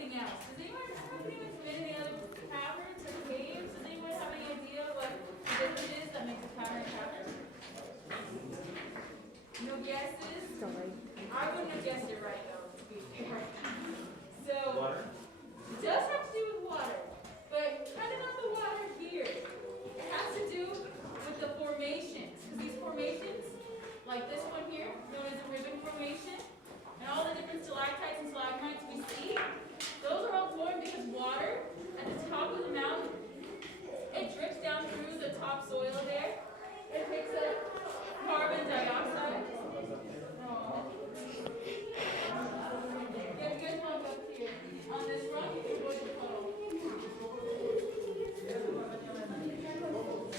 everything else. Does anyone have anyone's been in any other caverns or caves? Does anyone have any idea what the difference is that makes a cavern a cavern? No guesses? Sorry. I wouldn't have guessed it right though, to be fair. So Water. it does have to do with water, but kind of not the water here. It has to do with the formations. Because these formations, like this one here, known as a ribbon formation, and all the different stalactites and stalagmites we see, those are all formed because water at the top of the mountain, it drips down through the topsoil there. It picks up carbon dioxide. Get a good look up here. On this rock, you can go to the puddle.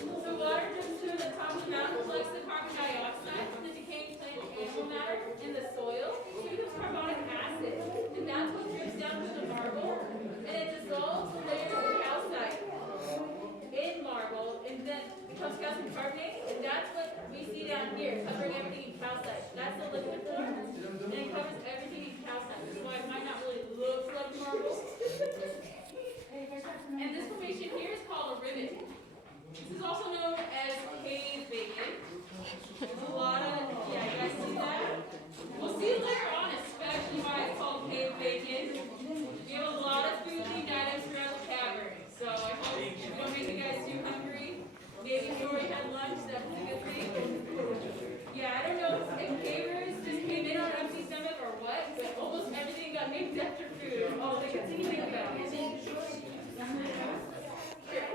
So water drips through the top of the mountain, collects the carbon dioxide from the decaying plant and animal matter in the soil, produces carbonic acid, and that's what drips down to the marble, and it dissolves the layers of calcite in marble, and then becomes calcium carbonate, and that's what we see down here, covering everything in calcite. That's the liquid form, and it covers everything in calcite. That's why it might not really look like marble. And this formation here is called a ribbon. This is also known as cave bacon. There's a lot of, yeah, you guys see that? We'll see later on especially why it's called cave bacon. We have a lot of food themed items throughout the cavern. So I hope we don't make you guys too hungry. Maybe if you already had lunch, that's a good thing. Yeah, I don't know if cavers just came in on an empty stomach or what, but almost everything got named after food. All they could think about. Here,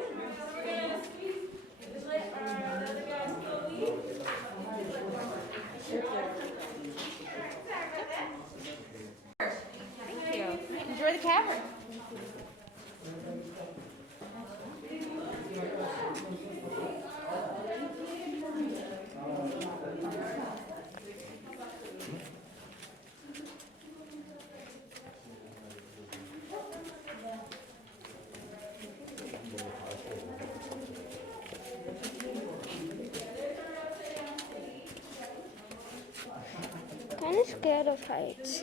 we're gonna squeeze, just let the other guys slowly. Thank you. Enjoy the cavern. Kind of scared of heights.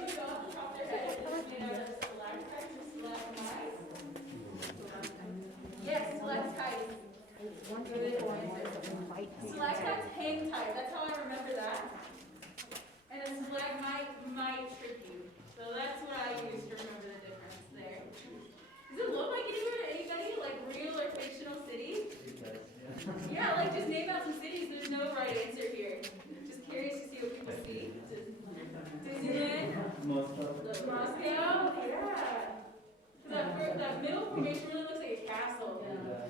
Yes, stalactites. Stalactites hang tight. That's how I remember that. And a stalagmite might trip you. So that's what I use to remember the difference there. Does it look like anybody, like real or fictional cities? Yeah, like just name out some cities. There's no right answer here. Just curious to see what people see. Disneyland? Moscow? Yeah. That middle formation really looks like a castle.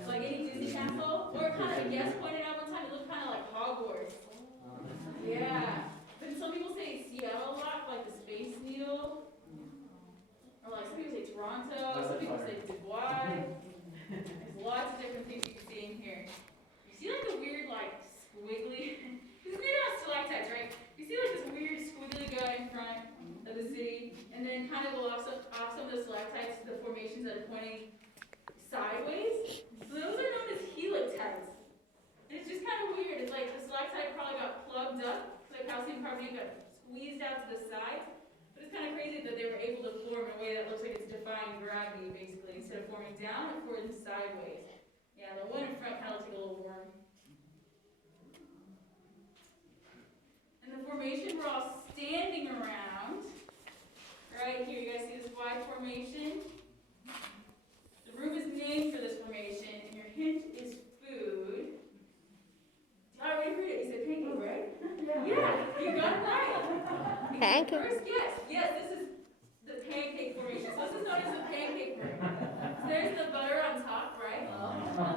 Like any Disney castle. Or kind of, a guest pointed out one time, it looked kind of like Hogwarts. Yeah. But some people say Seattle a lot, like the Space Needle. Or like some people say Toronto, some people say Dubai. There's lots of different things you can see in here. You see like the weird like squiggly, this is made out of stalactites, right? You see like this weird squiggly guy in front of the city, and then kind of off some of the stalactites, the formations that are pointing sideways. So those are known as helictites. And it's just kind of weird. It's like the stalactite probably got plugged up, so the calcium carbonate got squeezed out to the side. But it's kind of crazy that they were able to form in a way that looks like it's defying gravity, basically. Instead of forming down, it formed sideways. Yeah, the one in front kind of looks like a little worm. And the formation we're all standing around, right here, you guys see this Y formation? The room is named for this formation, and your hint is food. I already heard it. You said pancake, right? Yeah, you got it right. Pancake. First guess. Yes, this is the pancake formation. So this is known as the pancake room. So there's the butter on top, right?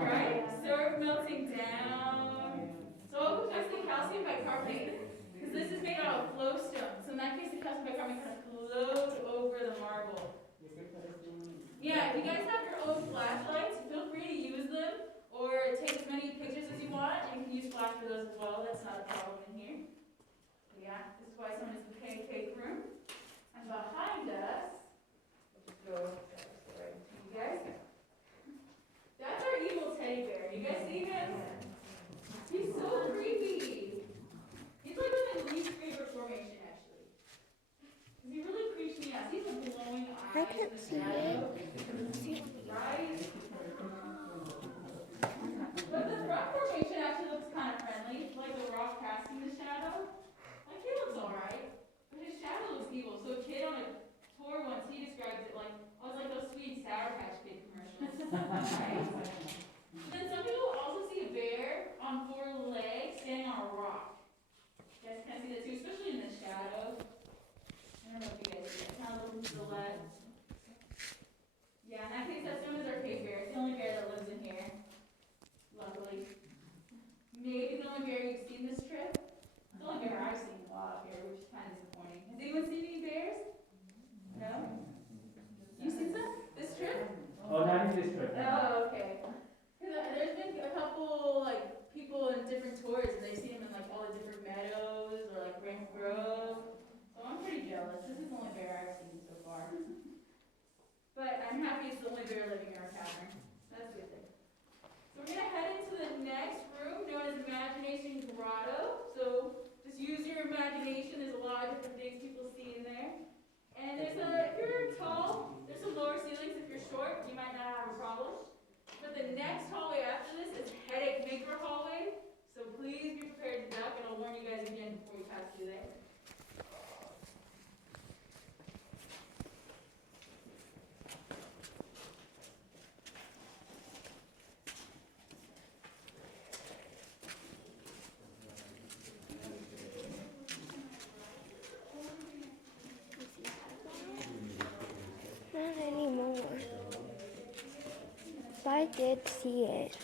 Right? Syrup melting down. So what becomes the calcium bicarbonate? Because this is made out of flowstone. So in that case, the calcium bicarbonate kind of flows over the marble. Yeah, if you guys have your own flashlights, feel free to use them or take as many pictures as you want. You can use flash for those as well. That's not a problem in here. But yeah, this is why it's known as the pancake room. And behind us, we'll just go right to you guys. That's our evil teddy bear. You guys see him? He's so creepy. He's like my least favorite formation, actually. Because he really creeps me out. He's a glowing eye. I can't see it. Right? Then some people also see a bear on four legs standing on a rock. You guys can see that too, especially in the shadow. I don't know if you guys see that. Kind of looking to the left. Yeah, in that case, that's known as our cave bear. It's the only bear that lives in here. Luckily. Maybe the only bear you've seen this trip. It's the only bear I've seen a lot here, which is kind of disappointing. Has anyone seen any bears? No? You seen some this trip? Oh, not in this trip. Oh, okay. Because there's been a couple, like, people in different tours, and they've seen them in, like, all the different meadows, or, like, Rainbow Grove. So I'm pretty jealous. This is the only bear I've seen so far. But I'm happy it's the only bear living in our cavern. That's a good thing. So we're gonna head into the next room, known as Imagination Grotto. So just use your imagination. There's a lot of different things people see in there. And if you're tall, there's some lower ceilings. If you're short, you might not have a problem. But the next hallway after this is Headache Maker Hallway. So please be prepared to duck, and I'll warn you guys again before you pass through there. Not anymore. But I did see it.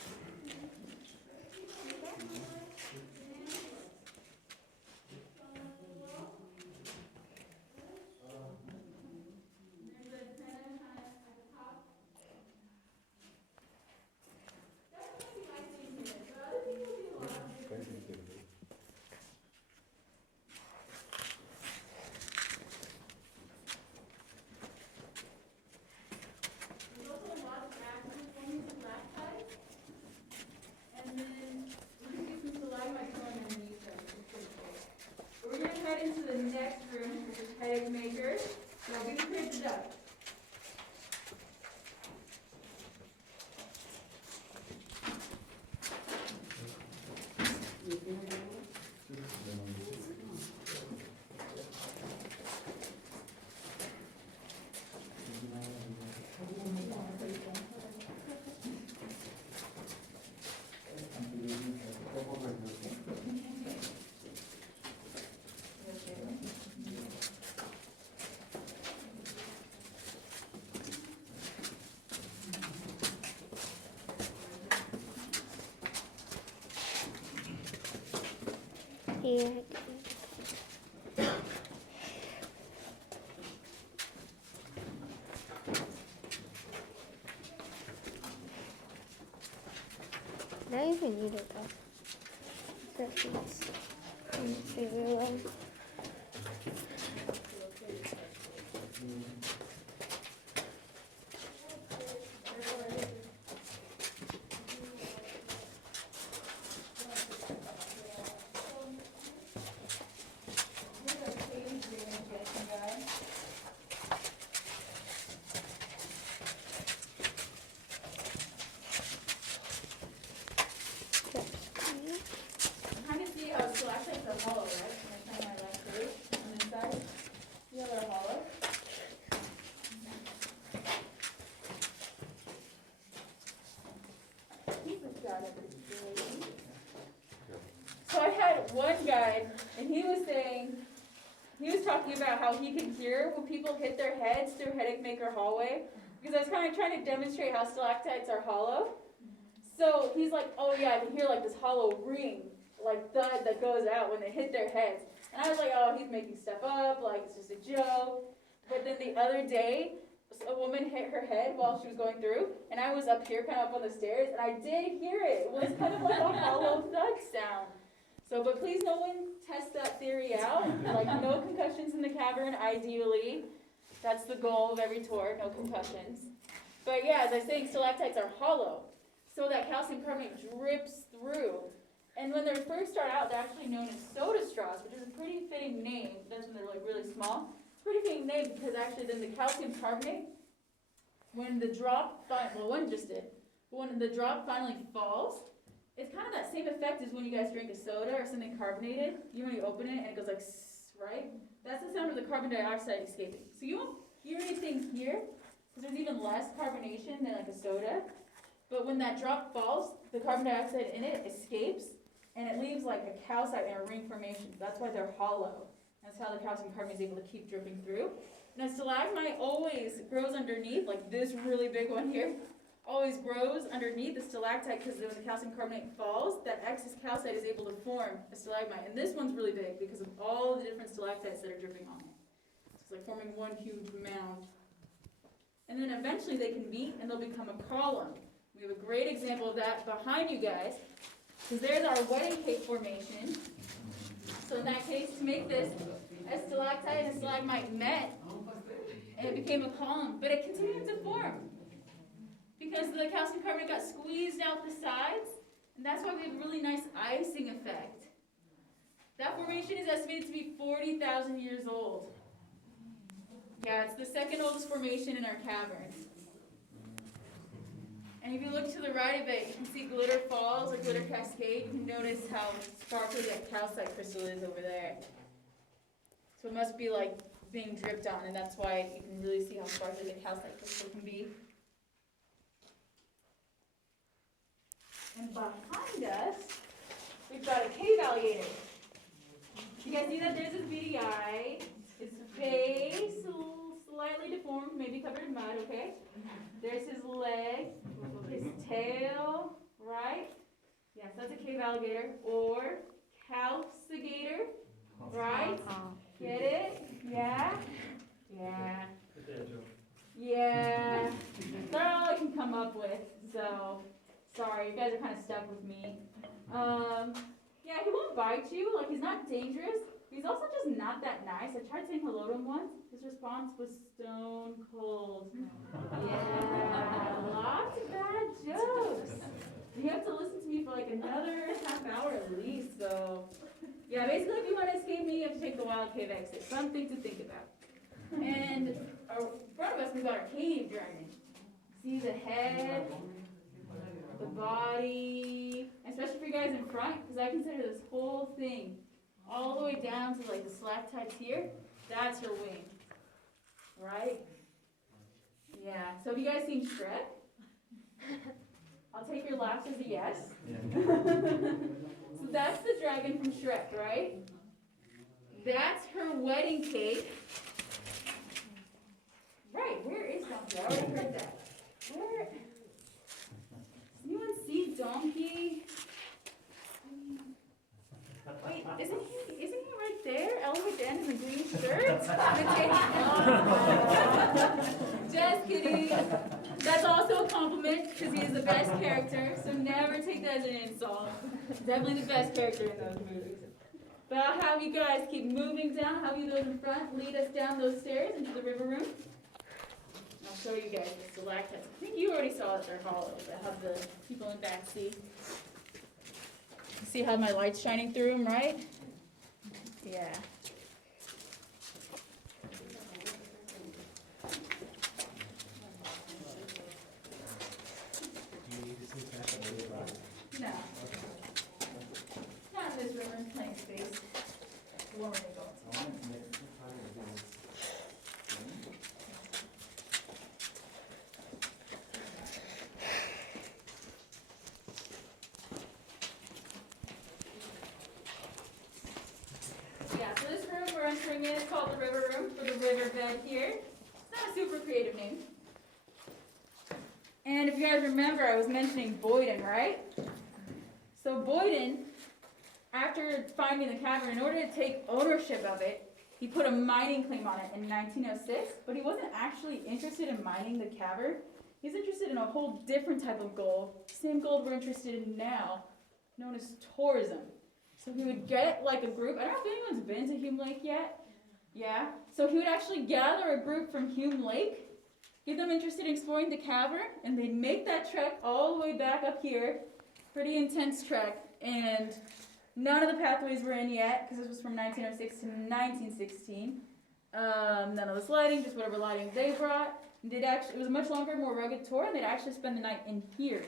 Into the next room, which is Headache Maker. So be prepared to duck. Here. Now you can eat it though. Everywhere. Hollow, right? Can I turn my left through on this side? The other hollow. So I had one guy, and he was talking about how he could hear when people hit their heads through Headache Maker Hallway, because I was kind of trying to demonstrate how stalactites are hollow. So he's like, oh yeah, I can hear like this hollow ring, like thud that goes out when they hit their heads. And I was like, oh, he's making stuff up, like it's just a joke. But then the other day, a woman hit her head while she was going through, and I was up here, kind of up on the stairs, and I did hear it. It was kind of like a hollow thud sound. So, but please no one test that theory out. Like no concussions in the cavern, ideally. That's the goal of every tour, no concussions. But yeah, as I was saying, stalactites are hollow. So that calcium carbonate drips through. And when they first start out, they're actually known as soda straws, which is a pretty fitting name. That's when they're like really small. It's a pretty fitting name because actually then the calcium carbonate, when the drop, well one just did, but when the drop finally falls, it's kind of that same effect as when you guys drink a soda or something carbonated. When you open it and it goes like, right? That's the sound of the carbon dioxide escaping. So you won't hear anything here, So there's even less carbonation than like a soda. But when that drop falls, the carbon dioxide in it escapes, and it leaves like a calcite in a ring formation. That's why they're hollow. That's how the calcium carbonate is able to keep dripping through. And a stalagmite always grows underneath, like this really big one here, always grows underneath the stalactite because when the calcium carbonate falls, that excess calcite is able to form a stalagmite. And this one's really big because of all the different stalactites that are dripping on it. So it's like forming one huge mound. And then eventually they can meet and they'll become a column. We have a great example of that behind you guys, because there's our wedding cake formation. So in that case, to make this, a stalactite and a stalagmite met, and it became a column, but it continued to form because the calcium carbonate got squeezed out the sides, and that's why we have a really nice icing effect. That formation is estimated to be 40,000 years old. Yeah, it's the second oldest formation in our cavern. And if you look to the right of it, you can see glitter falls, a glitter cascade. You can notice how sparkly that calcite crystal is over there. So it must be like being dripped on, and that's why you can really see how sparkly the calcite crystal can be. And behind us, we've got a cave alligator. You guys see that? There's his beady eye. His face, a little slightly deformed, maybe covered in mud, okay? There's his leg, his tail, right? Yes, that's a cave alligator, or calcigator, right? Get it? Yeah? Yeah. Yeah. That's all I can come up with, so sorry, you guys are kind of stuck with me. Yeah, he won't bite you, like he's not dangerous. He's also just not that nice. I tried saying hello to him once. His response was stone cold. Yeah, lots of bad jokes. You have to listen to me for like another half hour at least, so. Yeah, basically if you want to escape me, you have to take the wild cave exit. Something to think about. And in front of us, we've got our cave dragon. See the head, the body, especially for you guys in front, because I consider this whole thing all the way down to like the stalactites here, that's her wing, right? Yeah, so have you guys seen Shrek? I'll take your laugh as a yes. So that's the dragon from Shrek, right? That's her wedding cake. Right, where is Donkey? I already heard that. Where? Does anyone see Donkey? Wait, isn't he right there? Elephant Dan in the green shirt? Just kidding. That's also a compliment because he is the best character, so never take that as an insult. Definitely the best character in those movies. But I'll have you guys keep moving down. I'll have you those in front lead us down those stairs into the river room. I'll show you guys the stalactites. I think you already saw that they're hollow. I have the people in back see. See how my light's shining through them, right? Yeah. No. Not in this room, in plain space. Warmer than go. Yeah, so this room we're entering in is called the river room for the riverbed here. It's not a super creative name. And if you guys remember, I was mentioning Boyden, right? So Boyden, after finding the cavern, in order to take ownership of it, he put a mining claim on it in 1906, but he wasn't actually interested in mining the cavern. He's interested in a whole different type of gold, same gold we're interested in now, known as tourism. So he would get like a group, I don't know if anyone's been to Hume Lake yet. Yeah? So he would actually gather a group from Hume Lake, get them interested in exploring the cavern, and they'd make that trek all the way back up here. Pretty intense trek, and none of the pathways were in yet, because this was from 1906 to 1916. None of this lighting, just whatever lighting they brought. It was a much longer, more rugged tour, and they'd actually spend the night in here.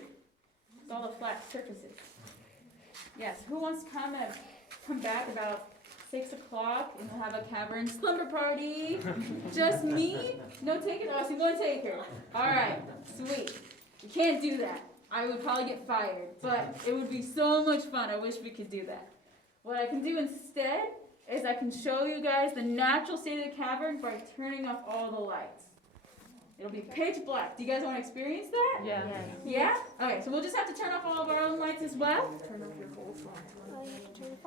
It's all the flat surfaces. Yes, who wants to come back about 6 o'clock, and we'll have a cavern slumber party. Just me? No takers? Oh, so one taker. Alright, sweet. You can't do that. I would probably get fired, but it would be so much fun. I wish we could do that. What I can do instead is I can show you guys the natural state of the cavern by turning off all the lights. It'll be pitch black. Do you guys want to experience that? Yeah. Yeah? Okay, so we'll just have to turn off all of our own lights as well. I have to turn it on.